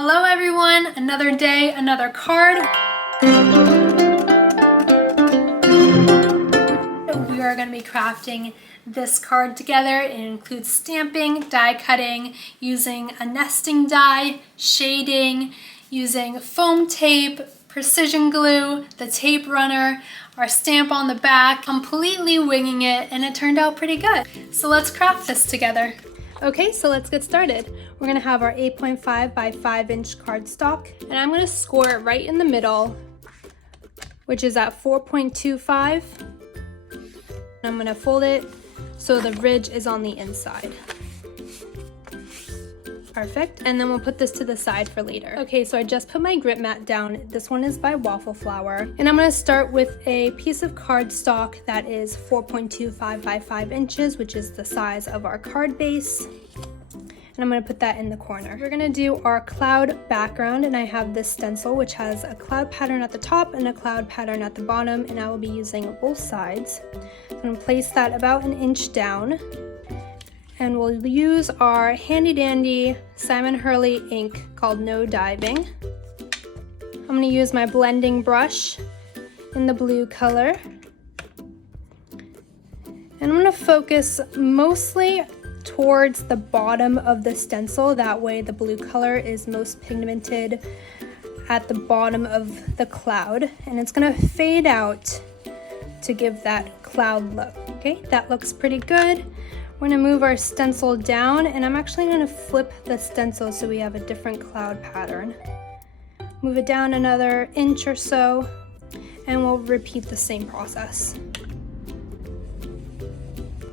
Hello everyone, another day, another card. We are going to be crafting this card together. It includes stamping, die cutting, using a nesting die, shading, using foam tape, precision glue, the tape runner, our stamp on the back, completely winging it, and it turned out pretty good. So let's craft this together. Okay, so let's get started. We're gonna have our 8.5 by 5 inch cardstock, and I'm gonna score it right in the middle, which is at 4.25. I'm gonna fold it so the ridge is on the inside. Perfect, and then we'll put this to the side for later. Okay, so I just put my grip mat down. This one is by Waffle Flower, and I'm gonna start with a piece of cardstock that is 4.25 by 5 inches, which is the size of our card base. And I'm gonna put that in the corner. We're gonna do our cloud background, and I have this stencil which has a cloud pattern at the top and a cloud pattern at the bottom, and I will be using both sides. I'm gonna place that about an inch down, and we'll use our handy dandy Simon Hurley ink called No Diving. I'm gonna use my blending brush in the blue color, and I'm gonna focus mostly towards the bottom of the stencil. That way the blue color is most pigmented at the bottom of the cloud, and it's gonna fade out to give that cloud look. Okay, that looks pretty good. We're gonna move our stencil down, and I'm actually gonna flip the stencil so we have a different cloud pattern. Move it down another inch or so, and we'll repeat the same process.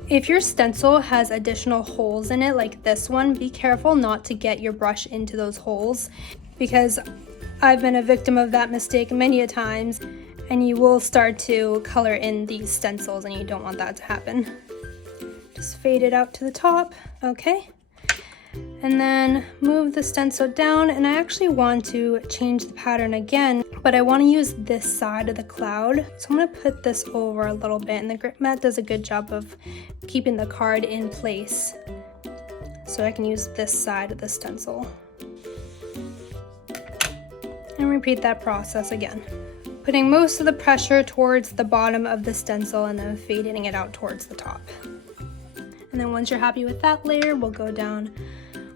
If your stencil has additional holes in it, like this one, be careful not to get your brush into those holes, because I've been a victim of that mistake many a times, and you will start to color in these stencils, and you don't want that to happen. Just fade it out to the top, okay? And then move the stencil down, and I actually want to change the pattern again, but I want to use this side of the cloud. So I'm going to put this over a little bit, and the grip mat does a good job of keeping the card in place. So I can use this side of the stencil. And repeat that process again. Putting most of the pressure towards the bottom of the stencil and then fading it out towards the top. And then once you're happy with that layer, we'll go down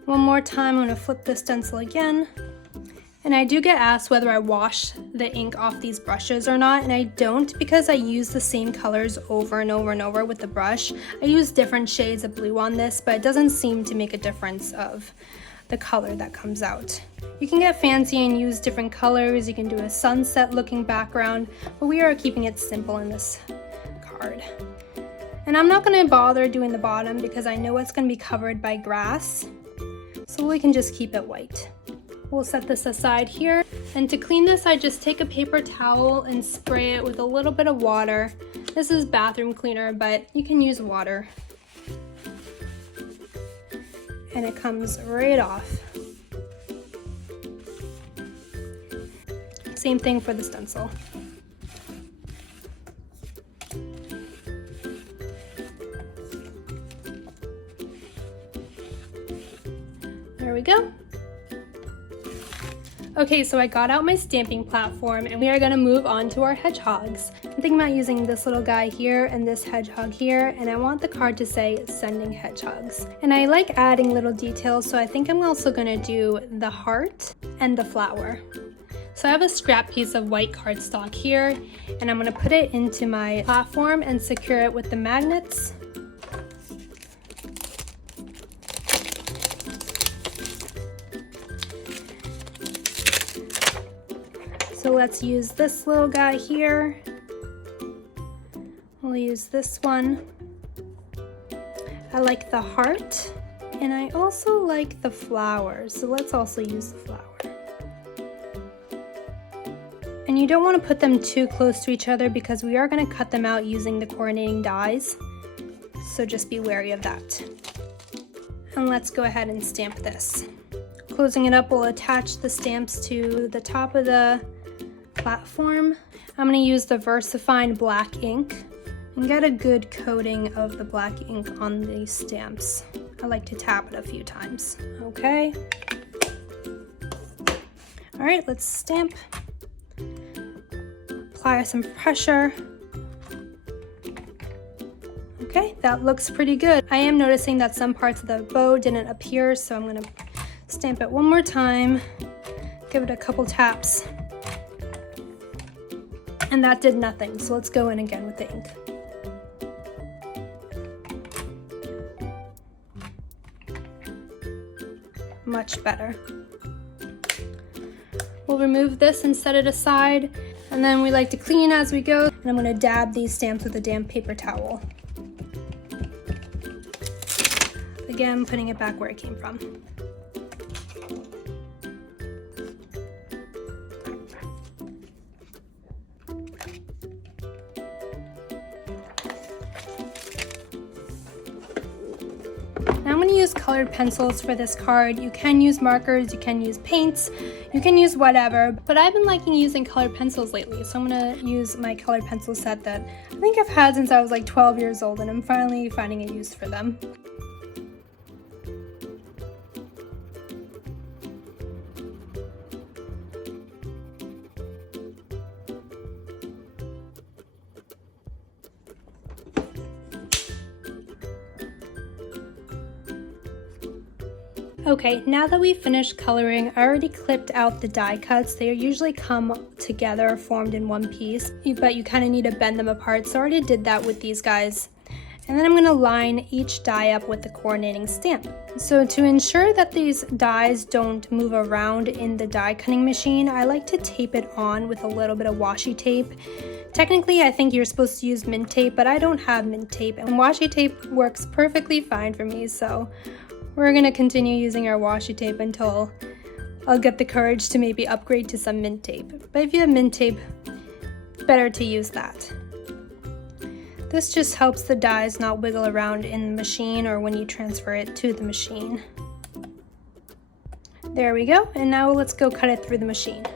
one more time. I'm gonna flip the stencil again. And I do get asked whether I wash the ink off these brushes or not, and I don't, because I use the same colors over and over and over with the brush. I use different shades of blue on this, but it doesn't seem to make a difference of the color that comes out. You can get fancy and use different colors. You can do a sunset looking background, but we are keeping it simple in this card. And I'm not gonna bother doing the bottom because I know it's gonna be covered by grass, so we can just keep it white. We'll set this aside here, and to clean this, I just take a paper towel and spray it with a little bit of water. This is bathroom cleaner, but you can use water. And it comes right off. Same thing for the stencil. There we go. Okay, so I got out my stamping platform, and we are gonna move on to our hedgehogs. I'm thinking about using this little guy here and this hedgehog here, and I want the card to say sending hedgehogs. And I like adding little details, so I think I'm also gonna do the heart and the flower. So I have a scrap piece of white cardstock here, and I'm gonna put it into my platform and secure it with the magnets. So let's use this little guy here. We'll use this one. I like the heart, and I also like the flowers, so let's also use the flower. And you don't want to put them too close to each other because we are going to cut them out using the coordinating dies, so just be wary of that. And let's go ahead and stamp this. Closing it up, we'll attach the stamps to the top of the platform. I'm going to use the VersaFine black ink and get a good coating of the black ink on these stamps. I like to tap it a few times. Okay. All right, let's stamp. Apply some pressure. Okay, that looks pretty good. I am noticing that some parts of the bow didn't appear, so I'm gonna stamp it one more time, give it a couple taps, and that did nothing, so let's go in again with the ink. Much better. We'll remove this and set it aside, and then we like to clean as we go, and I'm gonna dab these stamps with a damp paper towel. Again, putting it back where it came from. Now I'm going to use colored pencils for this card. You can use markers, you can use paints, you can use whatever, but I've been liking using colored pencils lately, so I'm going to use my colored pencil set that I think I've had since I was like 12 years old, and I'm finally finding a use for them. Okay, now that we've finished coloring, I already clipped out the die cuts. They usually come together, formed in one piece, but you kind of need to bend them apart, so I already did that with these guys. And then I'm going to line each die up with the coordinating stamp. So to ensure that these dies don't move around in the die cutting machine, I like to tape it on with a little bit of washi tape. Technically, I think you're supposed to use mint tape, but I don't have mint tape, and washi tape works perfectly fine for me, so we're going to continue using our washi tape until I'll get the courage to maybe upgrade to some mint tape. But if you have mint tape, better to use that. This just helps the dies not wiggle around in the machine or when you transfer it to the machine. There we go, and now let's go cut it through the machine.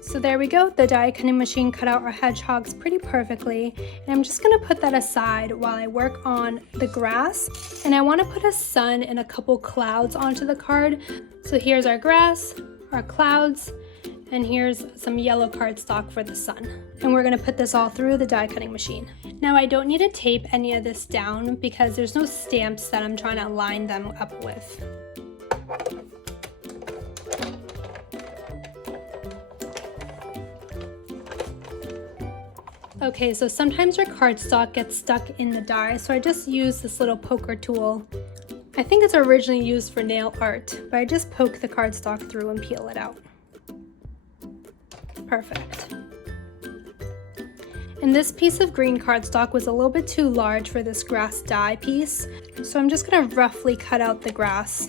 So there we go, the die cutting machine cut out our hedgehogs pretty perfectly, and I'm just gonna put that aside while I work on the grass. And I wanna put a sun and a couple clouds onto the card. So here's our grass, our clouds, and here's some yellow cardstock for the sun. And we're gonna put this all through the die cutting machine. Now I don't need to tape any of this down because there's no stamps that I'm trying to line them up with. Okay, so sometimes your cardstock gets stuck in the die, so I just use this little poker tool. I think it's originally used for nail art, but I just poke the cardstock through and peel it out. Perfect. And this piece of green cardstock was a little bit too large for this grass die piece, so I'm just gonna roughly cut out the grass.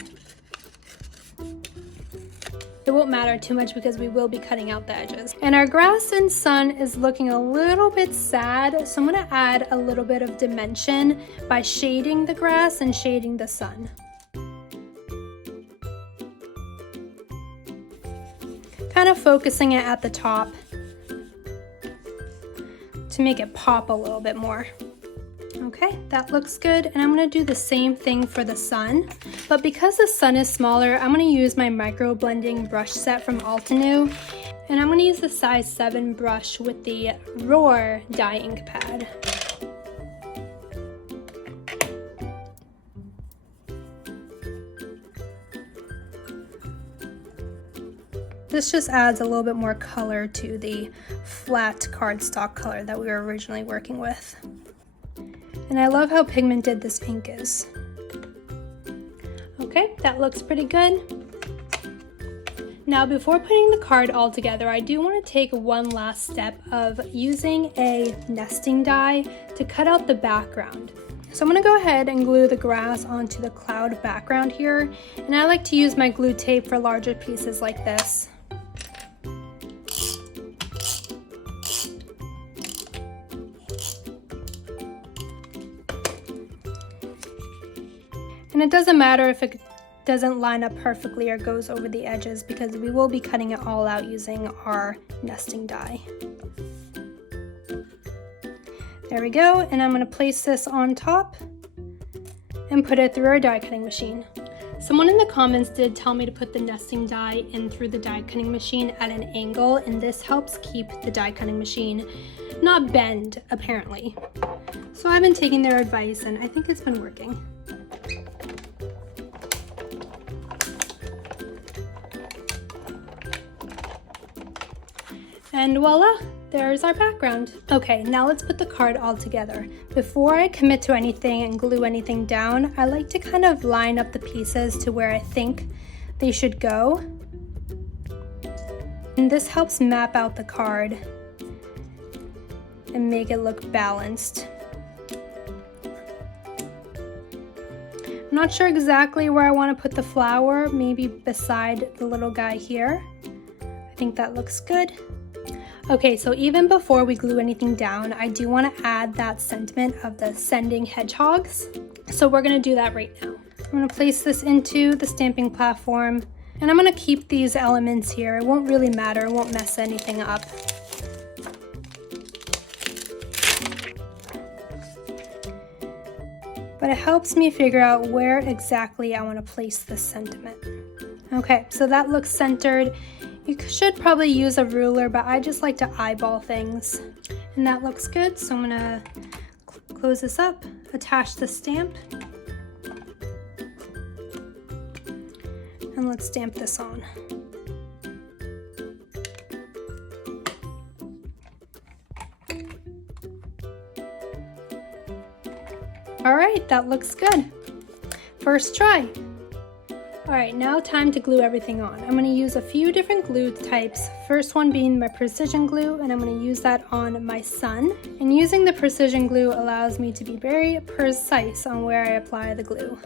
It won't matter too much because we will be cutting out the edges. And our grass and sun is looking a little bit sad, so I'm gonna add a little bit of dimension by shading the grass and shading the sun. Kind of focusing it at the top to make it pop a little bit more. Okay, that looks good, and I'm going to do the same thing for the sun, but because the sun is smaller, I'm going to use my micro blending brush set from Altenew, and I'm going to use the size 7 brush with the Roar dye ink pad. This just adds a little bit more color to the flat cardstock color that we were originally working with. And I love how pigmented this ink is. Okay, that looks pretty good. Now before putting the card all together, I do want to take one last step of using a nesting die to cut out the background. So I'm going to go ahead and glue the grass onto the cloud background here, and I like to use my glue tape for larger pieces like this. And it doesn't matter if it doesn't line up perfectly or goes over the edges because we will be cutting it all out using our nesting die. There we go, and I'm gonna place this on top and put it through our die cutting machine. Someone in the comments did tell me to put the nesting die in through the die cutting machine at an angle, and this helps keep the die cutting machine not bend, apparently. So I've been taking their advice and I think it's been working. And voila, there's our background. Okay, now let's put the card all together. Before I commit to anything and glue anything down, I like to kind of line up the pieces to where I think they should go. And this helps map out the card and make it look balanced. I'm not sure exactly where I want to put the flower, maybe beside the little guy here. I think that looks good. Okay, so even before we glue anything down, I do want to add that sentiment of the sending hedgehogs. So we're going to do that right now. I'm going to place this into the stamping platform, and I'm going to keep these elements here. It won't really matter, it won't mess anything up. But it helps me figure out where exactly I want to place this sentiment. Okay, so that looks centered. You should probably use a ruler, but I just like to eyeball things. And that looks good, so I'm gonna close this up, attach the stamp, and let's stamp this on. All right, that looks good. First try. All right, now time to glue everything on. I'm gonna use a few different glue types. First one being my precision glue, and I'm gonna use that on my sun. And using the precision glue allows me to be very precise on where I apply the glue.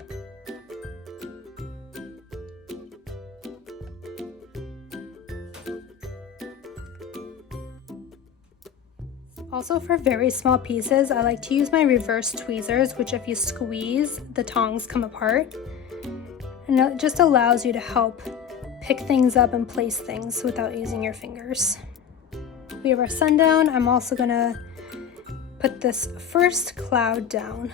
Also, for very small pieces, I like to use my reverse tweezers, which if you squeeze, the tongs come apart. And it just allows you to help pick things up and place things without using your fingers. We have our sundown. I'm also gonna put this first cloud down.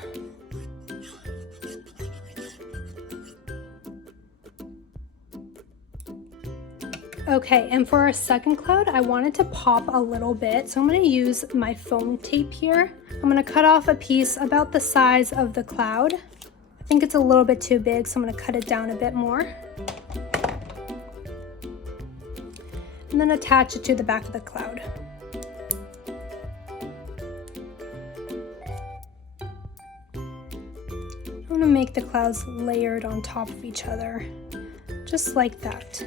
Okay, and for our second cloud, I wanted to pop a little bit, so I'm gonna use my foam tape here. I'm gonna cut off a piece about the size of the cloud. I think it's a little bit too big, so I'm gonna cut it down a bit more. And then attach it to the back of the cloud. I'm gonna make the clouds layered on top of each other, just like that.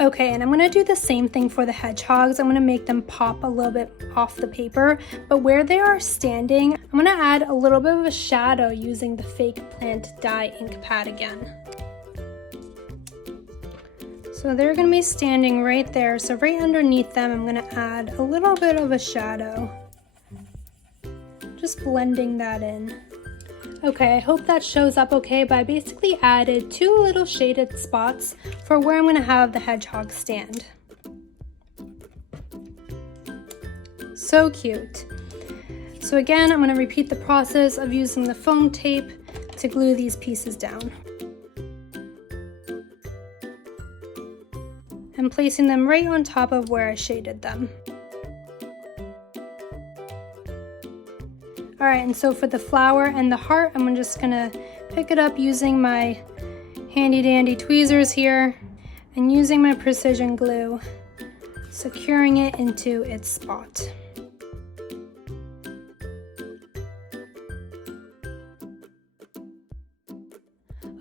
Okay, and I'm gonna do the same thing for the hedgehogs. I'm gonna make them pop a little bit off the paper, but where they are standing, I'm gonna add a little bit of a shadow using the fake plant dye ink pad again. So they're gonna be standing right there, so right underneath them, I'm gonna add a little bit of a shadow. Just blending that in. Okay, I hope that shows up okay, but I basically added 2 little shaded spots for where I'm gonna have the hedgehog stand. So cute. So again, I'm gonna repeat the process of using the foam tape to glue these pieces down. And placing them right on top of where I shaded them. All right, and so for the flower and the heart, I'm just gonna pick it up using my handy dandy tweezers here and using my precision glue, securing it into its spot.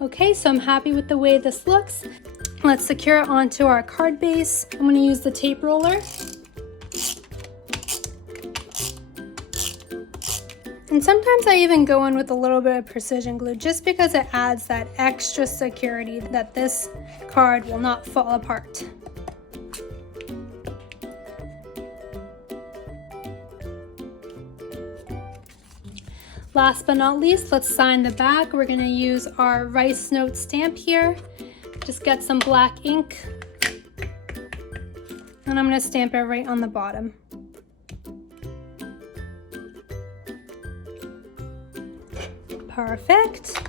Okay, so I'm happy with the way this looks. Let's secure it onto our card base. I'm gonna use the tape roller. And sometimes I even go in with a little bit of precision glue just because it adds that extra security that this card will not fall apart. Last but not least, let's sign the back. We're gonna use our rice note stamp here. Just get some black ink. And I'm gonna stamp it right on the bottom. Perfect.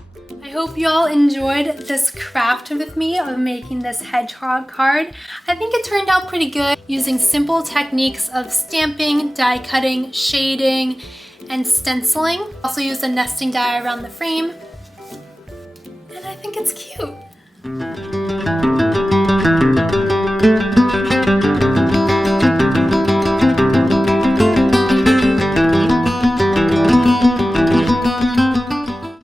I hope you all enjoyed this craft with me of making this hedgehog card. I think it turned out pretty good using simple techniques of stamping, die cutting, shading, and stenciling. Also used a nesting die around the frame, and I think it's cute.